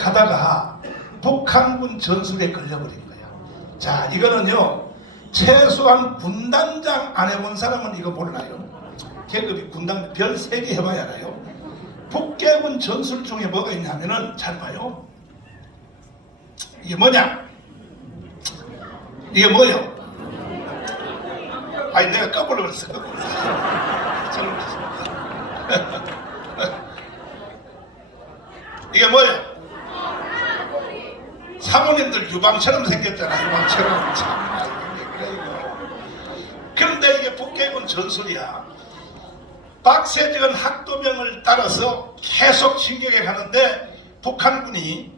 가다가 북한군 전술에 걸려버린 거야. 자, 이거는요, 최소한 군단장 안 해본 사람은 이거 몰라요. 계급이 군단 별 3개 해봐야 알아요. 북계군 전술 중에 뭐가 있냐면은, 잘 봐요. 이게 뭐냐? 이게 뭐요? 아니, 내가 까불어버렸어. 이게 뭐예요? 사모님들 유방처럼 생겼잖아. 유방처럼. 그런데 이게 북계군 전술이야. 박세직은 학도명을 따라서 계속 진격해 가는데 북한군이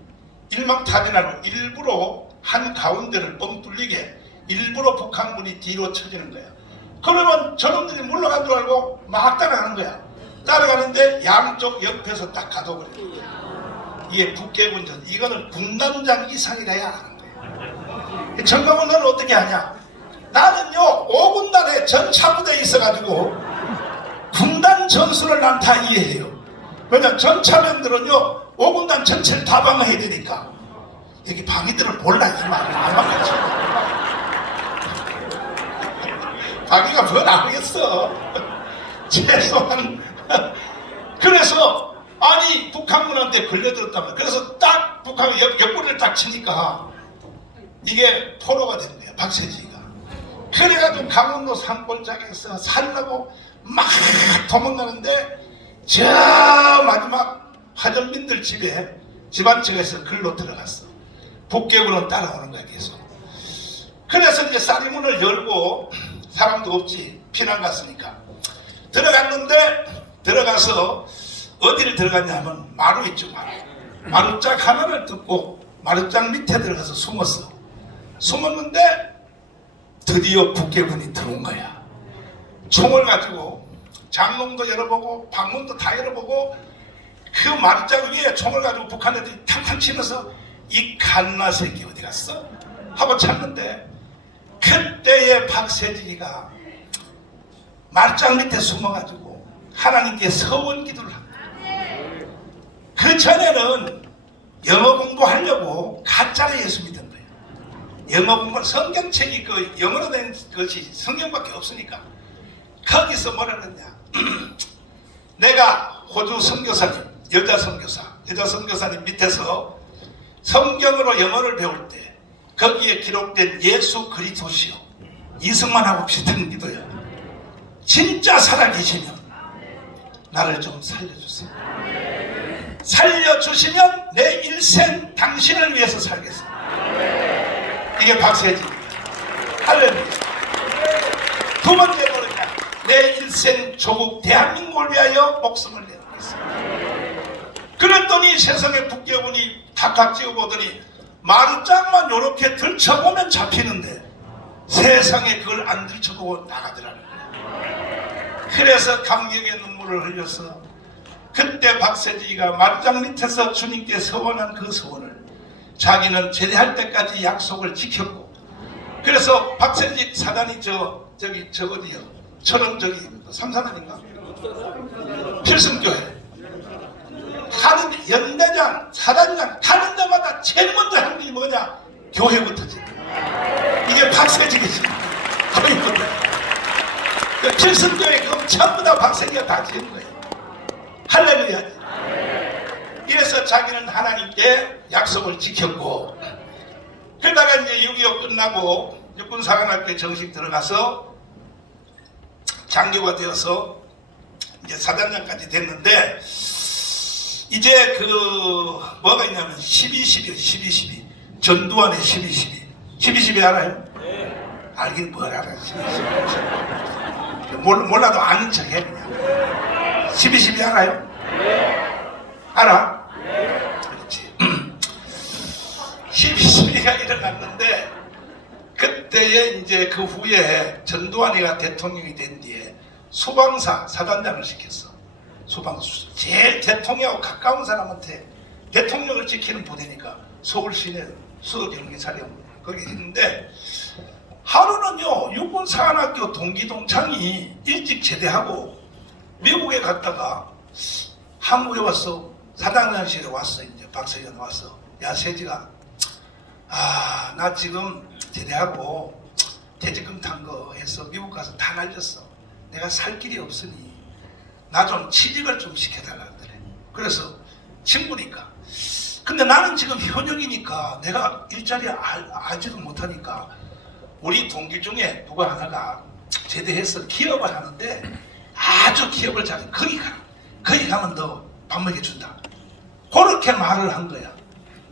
일망타진하고 일부러 한 가운데를 뻥 뚫리게 일부러 북한군이 뒤로 쳐지는 거야. 그러면 저놈들이 물러간 줄 알고 막 따라가는 거야. 따라가는데 양쪽 옆에서 딱 가둬버려. 이게 북계군 전, 이거는 군단장 이상이 돼야 하는 거야. 정강훈 너는 어떻게 하냐? 나는요 5군단에 전차부대에 있어가지고 군단 전술을 난 다 이해해요. 왜냐면 전차면들은요 5군단 전체를 다 방어해야 되니까. 여기 방위들을 몰라 이 말을 안 하겠지. 방위가 뭐 나오겠어. 최소한. 그래서 아니 북한군한테 걸려들었다면, 그래서 딱 북한이 옆구리를 딱 치니까 이게 포로가 된 거야, 박세지가. 그래가지고 강원도 산골짜기에서 살려고 막 도망가는데 저 마지막 화전민들 집에 집안측에서 글로 들어갔어. 북계군은 따라오는 거야 계속. 그래서 이제 쌀이문을 열고 사람도 없지, 피난 갔으니까 들어갔는데, 들어가서 어디를 들어갔냐 하면 마루 있죠, 마루. 마루짝 하나를 뜯고 마루짝 밑에 들어가서 숨었어. 숨었는데 드디어 북계군이 들어온 거야. 총을 가지고 장롱도 열어보고 방문도 다 열어보고 그 마루짝 위에 총을 가지고 북한 애들이 탕탕 치면서 이 갓나 새끼 어디 갔어? 하고 찾는데, 그때의 박세진이가 마루짝 밑에 숨어가지고 하나님께 서원 기도를 합니다. 그 전에는 영어 공부하려고 가짜로 예수 믿은 거예요. 영어 공부는 성경책이 그 영어로 된 것이 성경밖에 없으니까. 거기서 뭐라 그러냐? 내가 호주 선교사님, 여자 선교사님 밑에서 성경으로 영어를 배울 때 거기에 기록된 예수 그리스도시요, 이승만하고 비슷한 기도야. 진짜 살아계시면 나를 좀 살려주세요. 살려주시면 내 일생 당신을 위해서 살겠습니다. 이게 박세지. 할렐루야. 두 번째 뭐냐? 내 일생 조국 대한민국을 위하여 목숨을 내놓겠습니다. 그랬더니 세상에 북계군이 탁탁 찍어보더니 마루짝만 요렇게 들쳐보면 잡히는데 세상에 그걸 안 들쳐보고 나가더라는 거야. 그래서 감격의 눈물을 흘려서 그때 박세지가 마루짝 밑에서 주님께 서원한 그 서원을 자기는 제대할 때까지 약속을 지켰고, 그래서 박세지 사단이 저기 어디요? 저런 저기 삼산아닌가? 필승교회 가는 연대장, 사단장 가는 데마다 제일 먼저 하는 게 뭐냐? 교회부터지. 이게 박세지겠지. 그 필승교회 그럼 전부 다 박세지가 다 지은 거예요. 할렐루야. 이래서 자기는 하나님께 약속을 지켰고, 그러다가 이제 6.25 끝나고 육군사관학교에 정식 들어가서 장교가 되어서 이제 사단장까지 됐는데, 이제 그 뭐가 있냐면 12.12 전두환의 12.12 알아요? 네. 알긴 뭘 알아. 12.12 몰라도 아는 척해 그냥. 12.12 알아요? 네. 알아? 네. 그렇지. 12.12가 일어났는데, 그때에 이제 그 후에 전두환이가 대통령이 된 뒤에 수방사 사단장을 시켰어. 수방수. 제일 대통령하고 가까운 사람한테, 대통령을 지키는 부대니까 서울 시내 수도경기사령 거기 있는데, 하루는요 육군사관학교 동기동창이 일찍 제대하고 미국에 갔다가 한국에 와서 사단장실에 왔어. 이제 박세지가 나왔어. 야 세지가, 나 지금 제대하고 퇴직금 탄 거 해서 미국 가서 다 날렸어. 내가 살 길이 없으니 나 좀 취직을 좀 시켜달라 그래. 그래서 친구니까. 근데 나는 지금 현역이니까 내가 일자리 알지도 못하니까 우리 동기 중에 누가 하나가 제대해서 기업을 하는데 아주 기업을 잘해. 거기 가. 거기 가면 너 밥 먹여준다. 그렇게 말을 한 거야.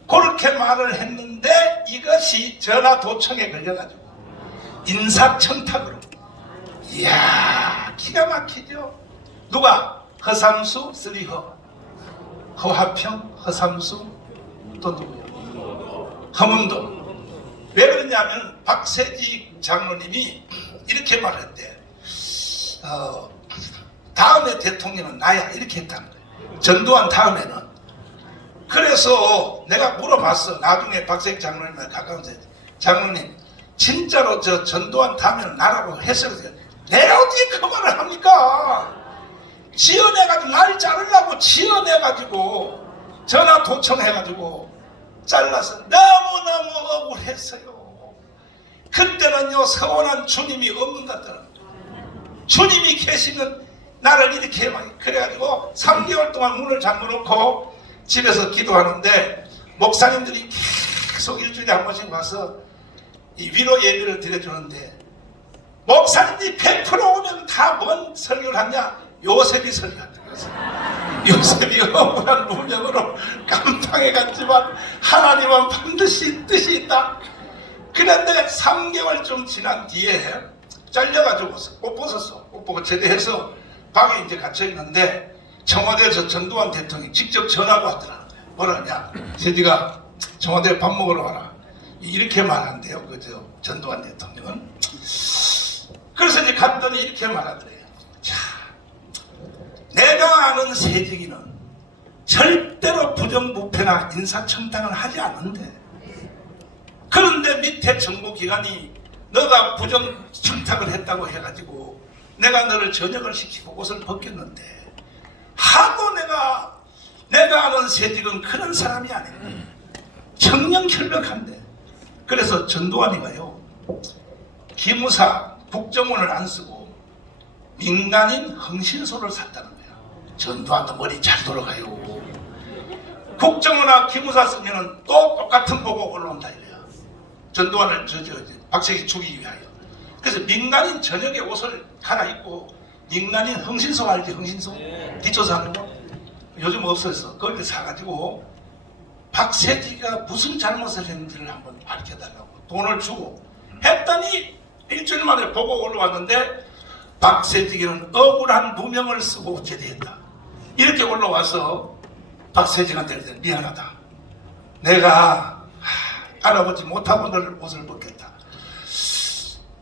그렇게 말을 했는데 이것이 전화 도청에 걸려가지고 인사청탁으로. 이야, 기가 막히죠. 누가? 허삼수, 쓰리허, 허화평, 허삼수, 또 누구야? 허문도. 왜 그러냐면 박세지 장로님이 이렇게 말했대. 다음에 대통령은 나야, 이렇게 했다는 거예요. 전두환 다음에는. 그래서 내가 물어봤어. 나중에 박세지 장로님을 가까운데, 장로님 진짜로 저 전두환 다음에는 나라고 했어요. 내가 어떻게 그 말을 합니까? 지어내가지고 날 자르려고 지어내가지고 전화 도청해가지고 잘라서 너무너무 억울했어요. 그때는요 서원한 주님이 없는 것 같더라고요. 주님이 계시면 나를 이렇게 막 그래가지고 3개월 동안 문을 잠궈놓고 집에서 기도하는데 목사님들이 계속 일주일에 한 번씩 와서 이 위로 예배를 드려주는데 목사님들이 100% 오면 다 뭔 설교를 하냐? 요셉이 설교한다. 요셉이 억울한 무명으로 감당해 갔지만 하나님은 반드시 뜻이 있다. 그런데 3개월쯤 지난 뒤에 잘려가지고 옷 벗었어. 옷 벗고 제대해서 방에 이제 갇혀 있는데 청와대에서 전두환 대통령이 직접 전화가 왔더라는 거야. 뭐라냐? 세지가 청와대에 밥 먹으러 와라. 이렇게 말한대요. 그죠? 전두환 대통령은. 그래서 이제 갔더니 이렇게 말하더래요. 자, 내가 아는 세직이는 절대로 부정부패나 인사청탁을 하지 않는데, 그런데 밑에 정부기관이 너가 부정청탁을 했다고 해가지고 내가 너를 전역을 시키고 옷을 벗겼는데, 하도 내가 아는 세직은 그런 사람이 아니야. 청렴결백한데. 그래서 전두환이가요 기무사 국정원을 안 쓰고 민간인 흥신소를 샀다는 거야. 전두환도 머리 잘 돌아가요. 국정원이나 기무사 쓰면은 또 똑같은 보고 올라온다 이거야. 전두환을 박세기 죽이기 위하여. 그래서 민간인 저녁에 옷을 갈아입고 민간인 흥신소 알지? 흥신소? 뒷조사 하는 거? 요즘 없어서 거기를 사가지고 박세지가 무슨 잘못을 했는지를 한번 밝혀달라고 돈을 주고 했더니 일주일 만에 보고 올라왔는데 박세지기는 억울한 누명을 쓰고 제대했다. 이렇게 올라와서 박세지한테 미안하다. 내가 알아보지 못하고 너를 옷을 벗겼다.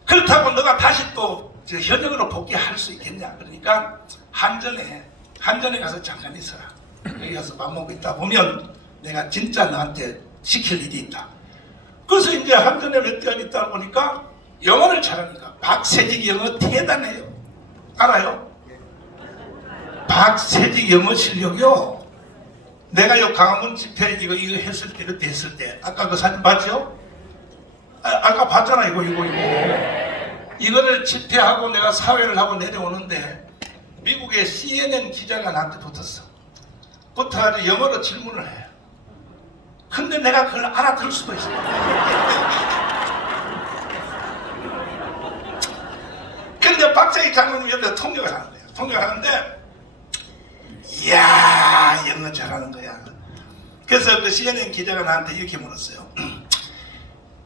그렇다고 너가 다시 또 현역으로 복귀할 수 있겠냐? 그러니까 한전에 가서 잠깐 있어라. 여기 가서 밥 먹고 있다 보면 내가 진짜 너한테 시킬 일이 있다. 그래서 이제 한전에 몇 개월 있다 보니까 영어를 잘하니까 박세직 영어 대단해요. 알아요? 박세직 영어 실력이요. 내가 요 강화문 집회 이거 했을 때, 그때 했을 때 아까 그 사진 봤죠? 아까 봤잖아. 이거 이거를 집회하고 내가 사회를 하고 내려오는데 미국의 CNN 기자가 나한테 붙었어. 붙어가지고 영어로 질문을 해. 근데 내가 그걸 알아들을 수가 있어. 근데 박세기 장로님 옆에서 통역을 하는 거예요. 통역을 하는데 이야 영어 잘하는 거야. 그래서 그 CNN 기자가 나한테 이렇게 물었어요.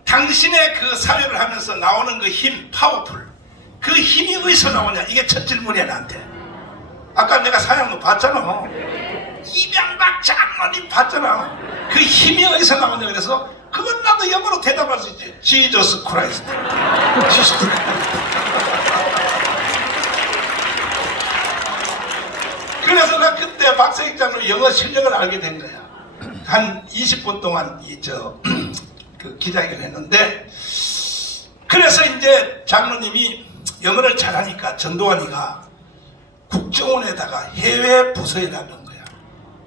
당신의 그 사회를 하면서 나오는 그 힘, 파워풀, 그 힘이 어디서 나오냐? 이게 첫 질문이야 나한테. 아까 내가 사회하는 거 봤잖아. 이명박 장로님 봤잖아. 그 힘이 어디서 나오냐? 그래서 그건 나도 영어로 대답할 수 있지. Jesus Christ. Jesus Christ. 그래서 나 그때 박세기 장로 영어 실력을 알게 된 거야. 한 20분 동안 그 기자회견을 했는데, 그래서 이제 장로님이 영어를 잘하니까 전두환이가 국정원에다가 해외 부서에다 넣은 거야.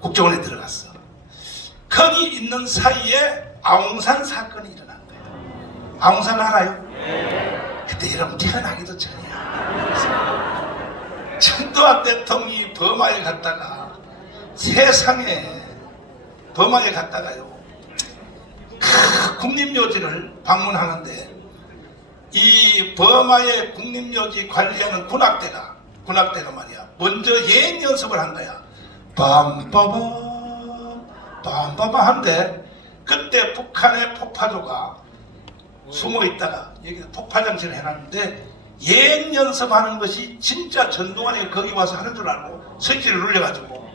국정원에 들어갔어. 거기 있는 사이에 아웅산 사건이 일어난 거예요. 아웅산 알아요? 그때 여러분 태어나기도 전이야. 전두환 대통령이 버마에 갔다가 세상에 버마에 갔다가요 국립묘지를 방문하는데 이 버마의 국립묘지 관리하는 군악대가 말이야 먼저 예행 연습을 한 거야. 빰빠밤 한데 그때 북한의 폭파조가 숨어 있다가 여기 폭파장치를 해놨는데 예행 연습하는 것이 진짜 전두환이 거기 와서 하는 줄 알고 스위치를 눌려가지고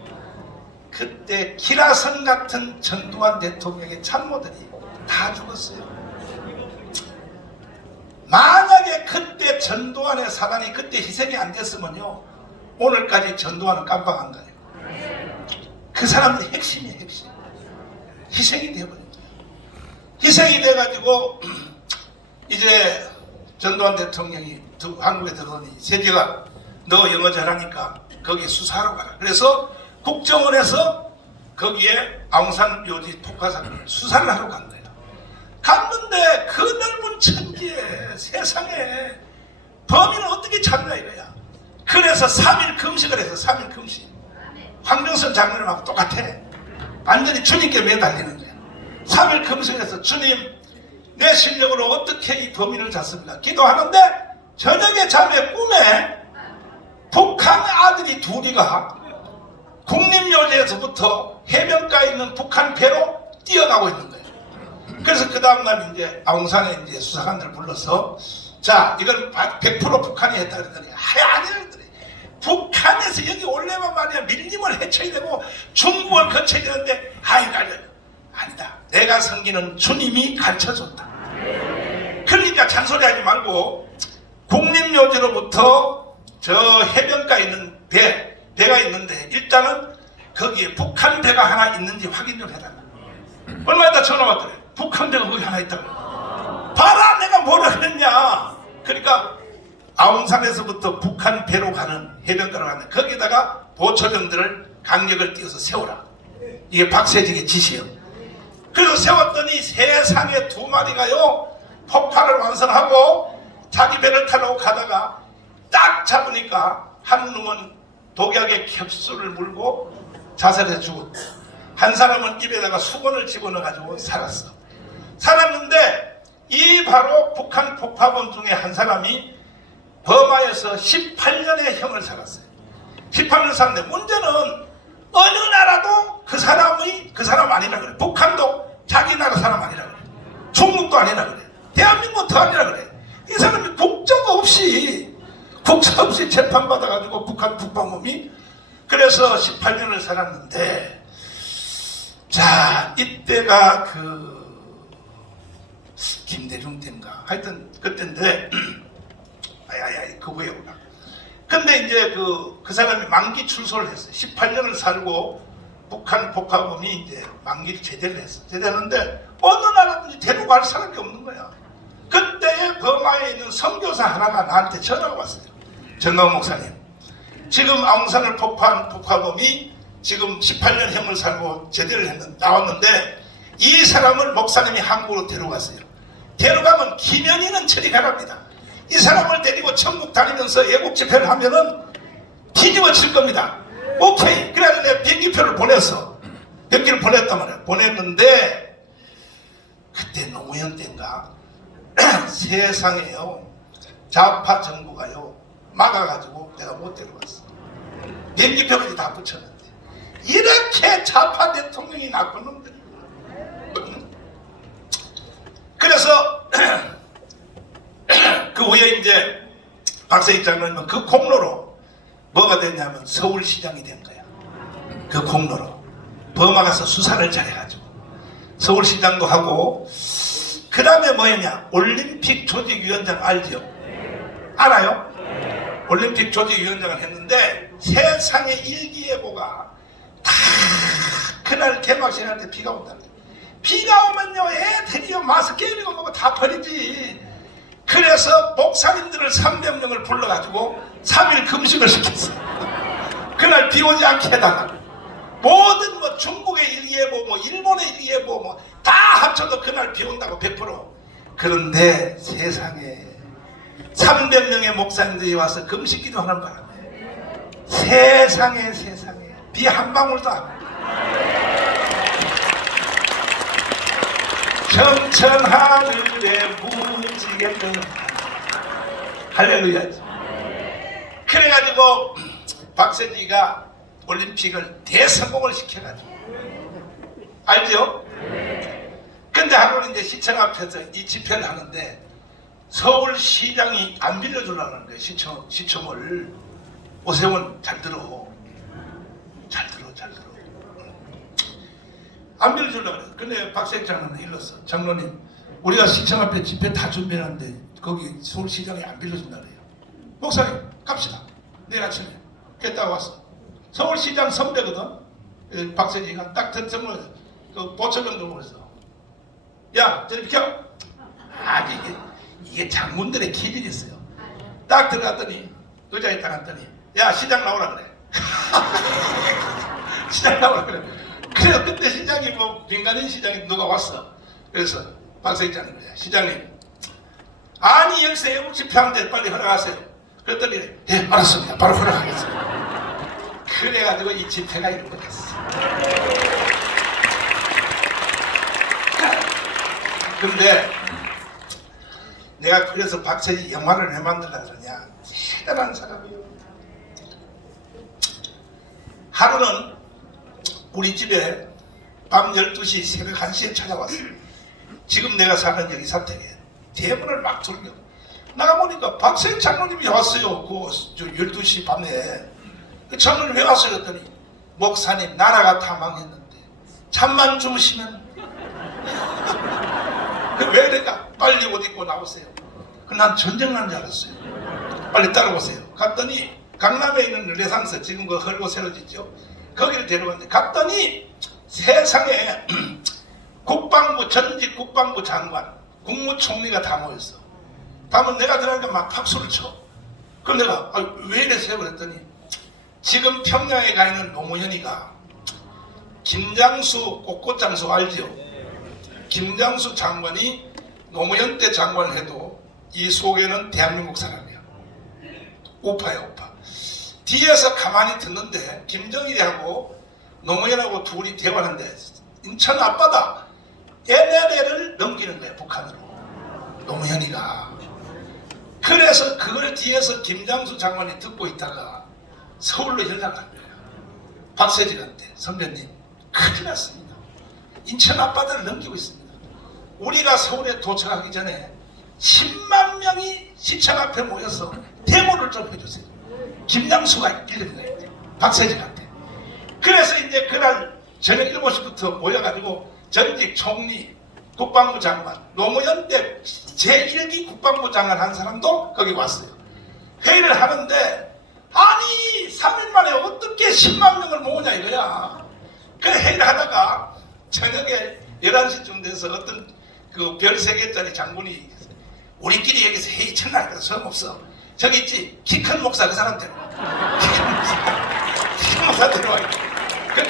그때 기라성 같은 전두환 대통령의 참모들이 다 죽었어요. 만약에 그때 전두환의 사단이 그때 희생이 안 됐으면요 오늘까지 전두환은 깜빡한 거예요. 그 사람들이 핵심이에요. 핵심. 희생이 되어버린 거예요. 희생이 돼가지고 이제 전두환 대통령이 한국에 들어오니 세계가 너 영어 잘하니까 거기에 수사하러 가라. 그래서 국정원에서 거기에 아웅산 묘지 폭파 사건을 수사를 하러 간 거예요. 갔는데 그 넓은 천지에 세상에 범인은 어떻게 찾나 이거야. 그래서 3일 금식을 해서 3일 금식. 황정선 장로님하고 똑같아. 완전히 주님께 매달리는 거야. 3일 금식을 해서 주님 내 실력으로 어떻게 이 범인을 잡습니까? 기도하는데 저녁에 잠에 꿈에 북한 아들이 둘이가 국립묘지에서부터 해변가에 있는 북한 배로 뛰어가고 있는 거예요. 그래서 그 다음날 이제 아웅산에 이제 수사관들을 불러서 자 이걸 100% 북한이 했다 그랬더니 아니라 그랬더니 북한에서 여기 올래만 말이야 밀림을 해쳐야 되고 중국을 거쳐야 되는데 아니다. 내가 섬기는 주님이 가르쳐줬다. 그러니까 잔소리하지 말고 국립묘지로부터 저 해변가에 있는 배가 있는데 일단은 거기에 북한 배가 하나 있는지 확인 좀 해달라. 얼마 있다 전화 왔더래. 북한 배가 거기 하나 있다고. 봐라 내가 뭐라 그랬냐. 그러니까 아웅산에서부터 북한 배로 가는 해변가로 가는 거기다가 보초병들을 강력을 띄워서 세우라. 이게 박세직의 지시요. 그래서 세웠더니 세상에 두 마리가요 폭발을 완성하고 자기 배를 타려고 가다가 딱 잡으니까 한 놈은 독약에 캡슐을 물고 자살해 죽었고 한 사람은 입에다가 수건을 집어넣어 가지고 살았는데 이 바로 북한 폭파범 중에 한 사람이 버마에서 18년의 형을 살았어요. 18년 살았는데 문제는 어느 나라도 그 사람 아니라 그래. 북한도 자기 나라 사람 아니라 그래. 중국도 아니라 그래. 대한민국도 아니라 그래. 이 사람이 국적 없이 재판받아가지고 북한 북방범이 그래서 18년을 살았는데 자 이때가 그 김대중 때인가 하여튼 그때인데 그 후에 오라. 근데 이제 그 사람이 만기 출소를 했어요. 18년을 살고 북한 폭파범이 이제 만기를 제대를 했어. 제대했는데 어느 나라든지 데려갈 사람이 없는 거야. 그때 버마에 있는 선교사 하나가 나한테 전화가 왔어요. 정강 목사님, 지금 아웅산을 폭파한 폭파범이 지금 18년 형을 살고 제대를 나왔는데 이 사람을 목사님이 한국으로 데려갔어요. 데려가면 김현희는 처리가랍니다. 이 사람을 데리고 천국 다니면서 애국 집회를 하면은 뒤집어질 겁니다. 오케이. 그래서 내가 비행기표를 보냈어. 비행기를 보냈단 말이야. 보냈는데 그때 노무현 때인가 세상에요 좌파 정부가요 막아가지고 내가 못 데려갔어. 비행기표까지 다 붙였는데 이렇게 좌파 대통령이 나쁜 놈들이. 그래서 그 후에 이제 박세익 장로님은 그 공로로 뭐가 됐냐면 서울시장이 된 거야. 그 공로로 버마 가서 수사를 잘해가지고 서울시장도 하고 그 다음에 뭐였냐 올림픽 조직위원장 알죠? 알아요? 올림픽 조직위원장을 했는데 세상의 일기예보가 다 그날 개막식 할 때 비가 온다는 거야. 비가 오면요 애들이요 마스크이고 뭐고 다 버리지. 그래서 목사님들을 300명을 불러가지고 3일 금식을 시켰어. 그날 비 오지 않게 해달라. 모든 뭐 중국의 일기예보, 뭐 일본의 일기예보, 뭐 다 합쳐도 그날 비 온다고 100%. 그런데 세상에 300명의 목사님들이 와서 금식기도 하는 바람에 세상에 비 한 방울도 안 와요. 청천하늘에 무지개 떠. 할렐루야. 그래가지고 박세지가 올림픽을 대성공을 시켜가지고, 알죠? 근데 하루는 이제 시청 앞에서 이 집회를 하는데 서울시장이 안 빌려주려는 거예요. 시청을. 오세훈 잘 들어. 안 빌려주려고 그래요. 근데 박세지 장로는 일렀어. 장로님, 우리가 시청 앞에 집회 다 준비하는데 거기 서울시장이 안 빌려준다 그래요. 목사님 갑시다. 내일 아침에. 그랬다가 왔어. 서울시장 선배거든. 박세지가 딱 듣정을 그 보철병 들고 그랬어. 야, 저리 비켜. 이게 장군들의 기질이 있어요. 딱 들어갔더니 의자에 딱 앉더니, 야, 시장 나오라 그래. 시장 나오라 그래. 그래서 그때 시장이 뭐 민간인 시장이 누가 왔어. 그래서 박세지장님, 시장님, 아니 여기서 애국 집회하는데 빨리 허락하세요. 그랬더니, 예, 알았습니다. 바로 허락하겠습니다. 그래가지고 이 집회가 이루어졌어. 근데 내가 그래서 박세지 영화를 왜 만들라 그러냐. 대단한 사람이에요. 하루는 우리 집에 밤 12시 새벽 1시에 찾아왔어요. 지금 내가 사는 여기 사택에 대문을 막 돌려. 나가보니까 박세지 장로님이 왔어요. 그 12시 밤에. 그 장로님 왜 왔어요? 그랬더니, 목사님 나라가 다 망했는데 잠만 주무시면 왜 그러니까 빨리 옷 입고 나오세요. 난 전쟁 난 줄 알았어요. 빨리 따라오세요. 갔더니 강남에 있는 르네상스, 지금 그 헐고 새로 짓죠. 거기를 데려갔는데 갔더니 세상에 국방부, 전직 국방부 장관, 국무총리가 다 모였어. 다음은 내가 들어가니까 막 박수를 쳐. 그럼 내가 왜 이래세요? 그랬더니 지금 평양에 가 있는 노무현이가 김장수 꽃꽃장수 알죠? 김장수 장관이 노무현 때 장관을 해도 이 속에는 대한민국 사람이야. 우파야, 우파. 뒤에서 가만히 듣는데 김정일이하고 노무현하고 둘이 대화하는데 인천 앞바다 NLL을 넘기는 거야, 북한으로. 노무현이가. 그래서 그걸 뒤에서 김장수 장관이 듣고 있다가 서울로 연락한 거예요. 박세지한테, 선배님 큰일 났습니다. 인천 앞바다를 넘기고 있습니다. 우리가 서울에 도착하기 전에 10만 명이 시청 앞에 모여서 데모를 좀 해주세요. 김장수가 이런 거예요. 박세지한테. 그래서 이제 그날 저녁 7시부터 모여가지고 전직 총리, 국방부 장관, 노무현 때 제1기 국방부 장관 한 사람도 거기 왔어요. 회의를 하는데 아니 3일 만에 어떻게 10만 명을 모으냐 이거야. 그래 회의를 하다가 저녁에 11시쯤 돼서 어떤 그 별 3개짜리 장군이 우리끼리 여기서 회의 첫날 그래서 소용없어. 저기 있지 키 큰 목사 그 사람 데려와. 키 큰 목사 데려와. 그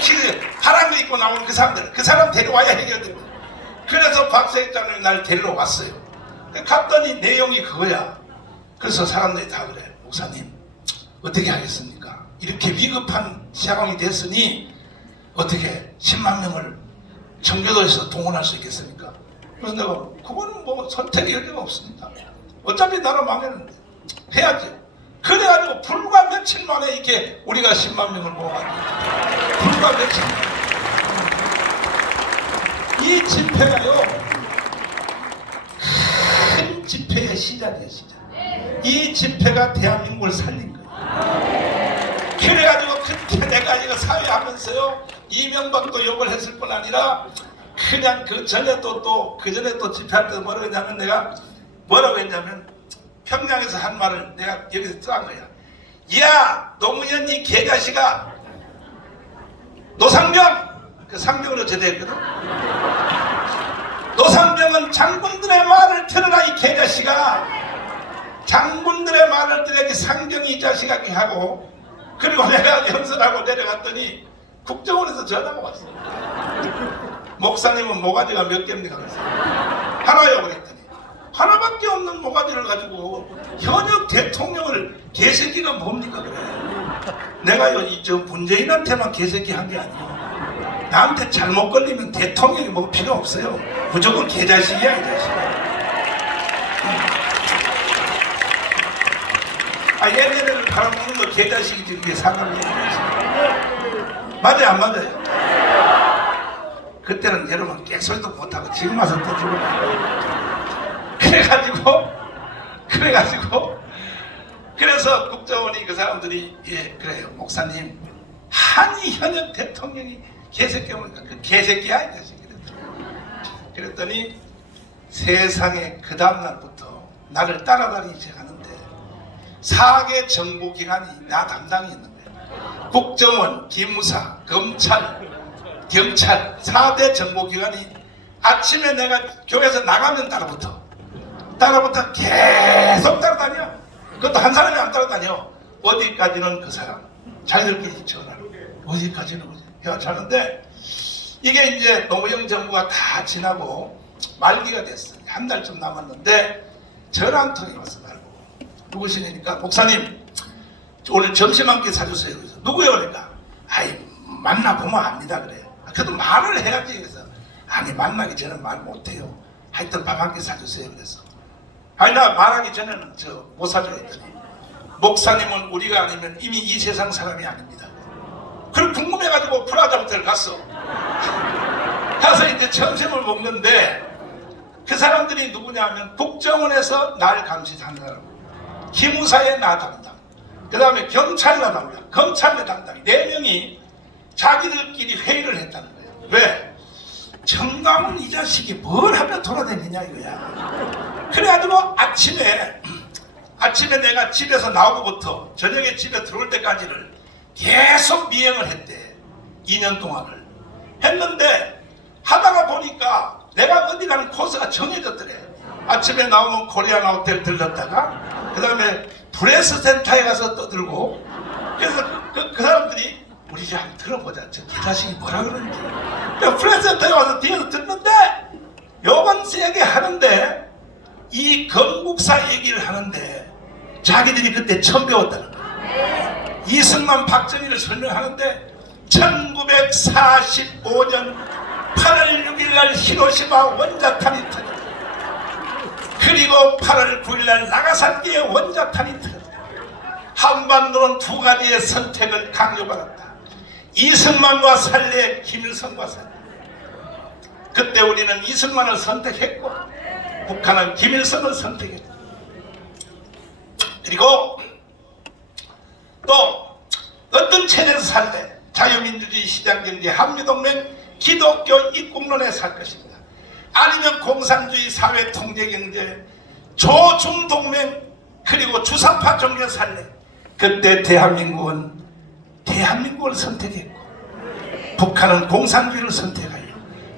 파란 거 입고 나오는 그 사람 데려와야 해결됩니다. 그래서 박세장님이 날 데리러 왔어요. 갔더니 내용이 그거야. 그래서 사람들이 다 그래. 목사님 어떻게 하겠습니까? 이렇게 위급한 상황이 됐으니 어떻게 10만 명을 청교도에서 동원할 수 있겠습니까? 그래서 내가 그거는 뭐 선택의 여지가 없습니다. 어차피 나라 망했는데 해야지. 그래가지고 불과 며칠 만에 이렇게 우리가 10만 명을 모아가지고 불과 며칠 만에 이 집회가요 큰 집회의 시작이에요. 시작. 이 집회가 대한민국을 살린 거예요. 그래가지고 그때 내가 이거 사회하면서요 이명박도 욕을 했을 뿐 아니라 그냥 그 전에 그 전에 또 집회할 때 뭐라고 했냐면 내가 뭐라고 했냐면 평양에서 한 말을 내가 여기서 짠 거야. 야 노무현이 개자식아 노상병 그 상병으로 제대했거든. 노상병은 장군들의 말을 들으라 이 개자식아. 장군들의 말을 들으니 상병이 이 자식아 하고 그리고 내가 연설하고 내려갔더니 국정원에서 전화가 왔어요. 목사님은 모가지가 몇 개입니까? 그래서 하나요 그랬더니 하나밖에 없는 모가지를 가지고 현역 대통령을 개새끼가 뭡니까 그래. 내가요 저 문재인한테만 개새끼 한 게 아니에요. 나한테 잘못 걸리면 대통령이 뭐 필요 없어요. 무조건 개자식이야 이 자식아. 얘네를 팔아먹는 거 개자식이지 이게 상관이 없어요. 맞아요 안 맞아요? 그때는 여러분 깨소리도 못하고 지금 와서 또 지금 그래서 국정원이 그 사람들이 예 그래요 목사님 한이 현역 대통령이 개새끼 오니까 그 개새끼야 이 자식 그랬더니 세상에 그 다음날부터 나를 따라다니기 시작하는데 4개 정보기관이 나 담당이 있는 거예요. 국정원, 기무사, 검찰, 경찰 4대 정보기관이 아침에 내가 교회에서 나가면 따라붙어 계속 따라다녀. 그것도 한 사람이 안 따라다녀. 어디까지는 그 사람 자기들끼리 전화를 어디까지는 해가자는데 이게 이제 노무현 정부가 다 지나고 말기가 됐어. 한 달쯤 남았는데 전화 한 통이 왔어. 말고 누구시니까 목사님 오늘 점심 한 끼 사주세요. 그래서 누구요? 그러니까 아이 만나보면 압니다 그래. 그래도 말을 해야지. 그래서 아니 만나기 전에 말 못해요. 하여튼 밥 한 끼 사주세요. 그래서 아니 나 말하기 전에는 저 못 사줘 했더니 목사님은 우리가 아니면 이미 이 세상 사람이 아닙니다. 그걸 궁금해가지고 프라자 호텔 갔어. 가서 이제 점심을 먹는데 그 사람들이 누구냐 하면 국정원에서 날 감시하는 사람, 기무사의 나 담당, 그 다음에 경찰 나 담당, 검찰 나 담당 4명이 자기들끼리 회의를 했다는 거예요. 왜? 정강훈 이 자식이 뭘 하며 돌아다니냐 이거야. 그래가지고 아침에 내가 집에서 나오고부터 저녁에 집에 들어올 때까지를 계속 미행을 했대. 2년 동안을 했는데 하다가 보니까 내가 어디 가는 코스가 정해졌더래. 아침에 나오면 코리아나 호텔 들렀다가 그 다음에 프레스센터에 가서 떠들고 그래서 그 사람들이 우리 좀 한번 들어보자. 저 기자식이 뭐라 그러는지. 프레스센터에 와서 뒤에서 듣는데 요건 세게 하는데 이 건국사 얘기를 하는데 자기들이 그때 처음 배웠다는 거야. 이승만 박정희를 설명하는데 1945년 8월 6일 날 히로시마 원자탄이 터졌다. 그리고 8월 9일 날 나가사키에 원자탄이 터졌다. 한반도는 2가지의 선택을 강요받았다. 이승만과 살래, 김일성과 살래. 그때 우리는 이승만을 선택했고 북한은 김일성을 선택했고 그리고 또 어떤 체제에서 살래? 자유민주주의 시장경제 한미동맹 기독교 입국론에 살 것입니다. 아니면 공산주의 사회통제경제 조중동맹 그리고 주사파 종교 살래? 그때 대한민국을 선택했고 북한은 공산주의를 선택하여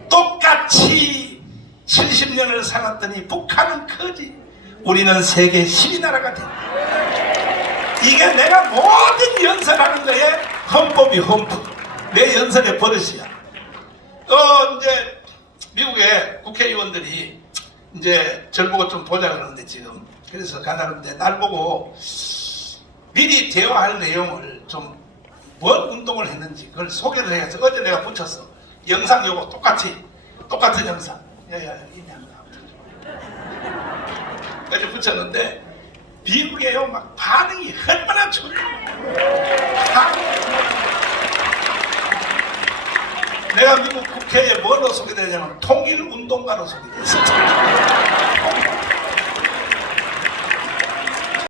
똑같이 70년을 살았더니 북한은 커지 우리는 세계 12나라가 됐다. 이게 내가 모든 연설하는 거에 헌법이 헌법. 내 연설의 버릇이야. 이제 미국의 국회의원들이 이제 절 보고 좀 보자 그러는데 지금 그래서 가나는데 날 보고 미리 대화할 내용을 좀 뭔 운동을 했는지 그걸 소개를 해야지. 어제 내가 붙였어. 영상 요거 똑같은 영상. 야야 어제 붙였는데 미국에요 막 반응이 얼마나 좋냐. 내가 미국 국회에 뭐로 소개되냐면 통일운동가로 소개됐어.